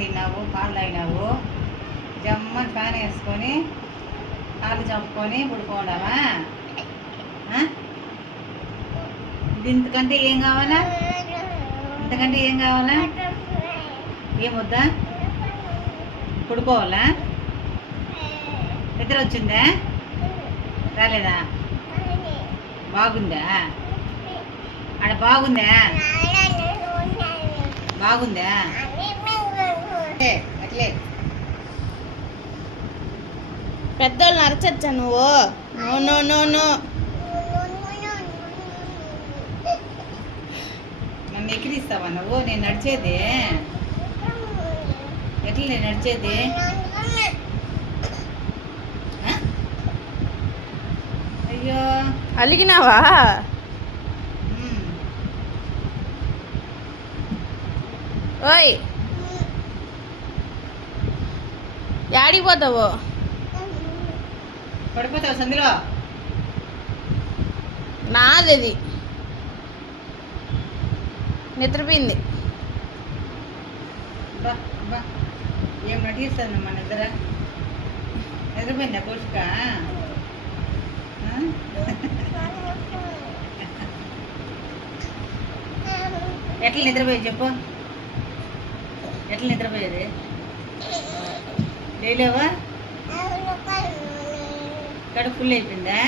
తిన్నావు, పాలు తాగినావు, జమ్మని ఫ్యాన్ వేసుకొని కాళ్ళు చంపుకొని పడుకోవడమా? ఇంతకంటే ఏం కావాలా? ఇంతకంటే ఏం కావాలా? ఏమొద్దా? పడుకోవాలా? నిద్ర వచ్చిందా? రాలేదా? బాగుందా? ఆడ బాగుందా? బాగుందా? అట్లే పెద్దోళ్ళు నరచచ్చా నువ్వు? No no no no. నన్ను ఎక్కిరిస్తావా నువ్వు? నేను నడిచేది ఎట్లా? నేను నడిచేది అయ్యో అలిగినావా? ఓయ్ యాడికి పోతావు? పడిపోతావు సందులో. నాది నిద్రపోయింది. ఏం నటిస్తుంది మన నిద్ర? నిద్రపోయిందా కోసుక? ఎట్లా నిద్రపోయేది చెప్పు? ఎట్లా నిద్రపోయేది? లేలేవా? కడుపు ఫుల్ అయిపోయిందా?